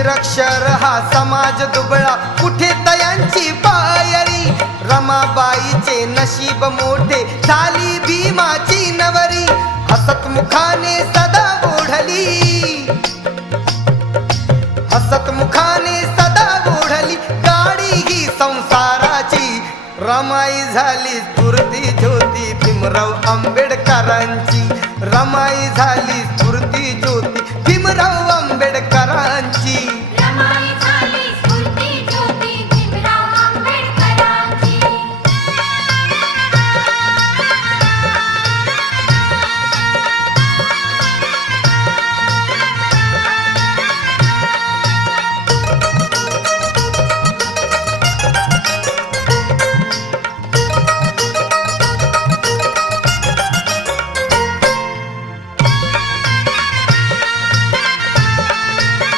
निरक्षर हा समाज दुबळा. कुठे तयांची पायरी. रमाबाईचे नशीब मोठे. झाली भीमाची नवरी. हसत मुखाने सदा ओढली. हसत मुखाने सदा ओढली. गाडी ही संसाराची. रमाई झाली स्फूर्ती ज्योती. भीमराव आंबेडकरांची. रमाई झाली स्फूर्ती Sanji.